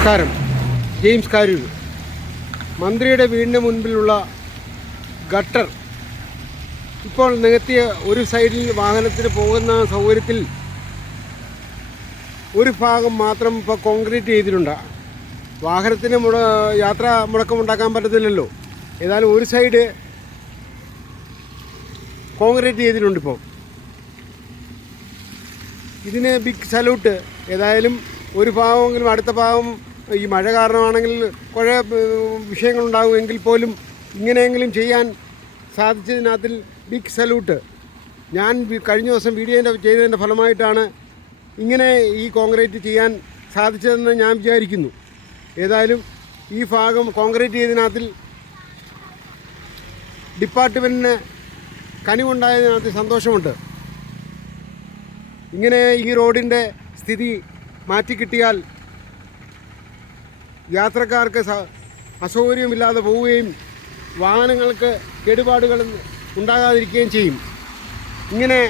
നമസ്കാരം. ജെയിംസ് കാരൂർ മന്ത്രിയുടെ വീടിന് മുൻപിലുള്ള ഗട്ടർ. ഇപ്പോൾ നികത്തിയ ഒരു സൈഡിൽ വാഹനത്തിന് പോകുന്ന സൗകര്യത്തിൽ ഒരു ഭാഗം മാത്രം ഇപ്പോൾ കോൺക്രീറ്റ് ചെയ്തിട്ടുണ്ട്. വാഹനത്തിന് മുട യാത്ര മുടക്കമുണ്ടാക്കാൻ പറ്റത്തില്ലല്ലോ. ഏതായാലും ഒരു സൈഡ് കോൺക്രീറ്റ് ചെയ്തിട്ടുണ്ട് ഇപ്പോൾ ഇതിന് ബിഗ് സല്യൂട്ട്. ഏതായാലും ഒരു ഭാഗമെങ്കിലും അടുത്ത ഭാഗം ഈ മഴ കാരണമാണെങ്കിൽ കുറേ വിഷയങ്ങളുണ്ടാകുമെങ്കിൽ പോലും ഇങ്ങനെയെങ്കിലും ചെയ്യാൻ സാധിച്ചതിനകത്തിൽ ബിഗ് സല്യൂട്ട് ഞാൻ കഴിഞ്ഞ ദിവസം വീഡിയോന്റെ ചെയ്തതിന്റെ ഫലമായിട്ടാണ് ഇങ്ങനെ ഈ കോൺക്രീറ്റ് ചെയ്യാൻ സാധിച്ചതെന്ന് ഞാൻ വിചാരിക്കുന്നു. ഏതായാലും ഈ ഭാഗം കോൺക്രീറ്റ് ചെയ്തതിനകത്തിൽ ഡിപ്പാർട്ട്മെന്റിന് കനിവുണ്ടായതിനകത്ത് സന്തോഷമുണ്ട്. ഇങ്ങനെ ഈ റോഡിന്റെ സ്ഥിതി മാറ്റിക്കിട്ടിയാൽ യാത്രക്കാർക്ക് അസൗകര്യമില്ലാതെ പോവുകയും വാഹനങ്ങൾക്ക് കേടുപാടുകൾ ഉണ്ടാകാതിരിക്കുകയും ചെയ്യും. ഇങ്ങനെ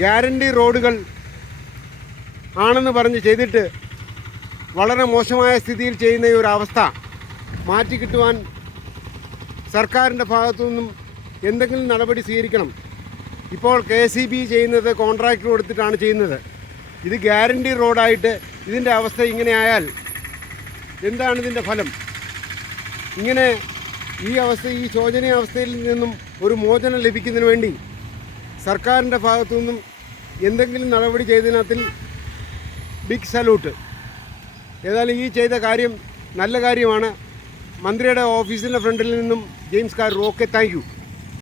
ഗ്യാരണ്ടി റോഡുകൾ ആണെന്ന് പറഞ്ഞ് ചെയ്തിട്ട് വളരെ മോശമായ സ്ഥിതിയിൽ ചെയ്യുന്ന ഈ ഒരു അവസ്ഥ സർക്കാരിന്റെ ഭാഗത്തു നിന്നും എന്തെങ്കിലും നടപടി സ്വീകരിക്കണം. ഇപ്പോൾ കെ സി ബി ചെയ്യുന്നത് കോൺട്രാക്ടർ കൊടുത്തിട്ടാണ് ചെയ്യുന്നത്. ഇത് ഗ്യാരണ്ടി റോഡായിട്ട് ഇതിന്റെ അവസ്ഥ ഇങ്ങനെ ആയാൽ എന്താണ് ഇതിന്റെ ഫലം? ഇങ്ങനെ ഈ അവസ്ഥ ഈ ശോചനീയ അവസ്ഥയിൽ നിന്നും ഒരു മോചനം ലഭിക്കുന്നതിന് വേണ്ടി സർക്കാരിന്റെ ഭാഗത്തു നിന്നും എന്തെങ്കിലും നടപടി ചെയ്തതിനകത്തിൽ ബിഗ് സല്യൂട്ട് ഏതായാലും ഈ ചെയ്ത കാര്യം നല്ല കാര്യമാണ്. മന്ത്രിയുടെ ഓഫീസിന്റെ ഫ്രണ്ടിൽ നിന്നും ജെയിംസ് കാർ ഓക്കെ താങ്ക്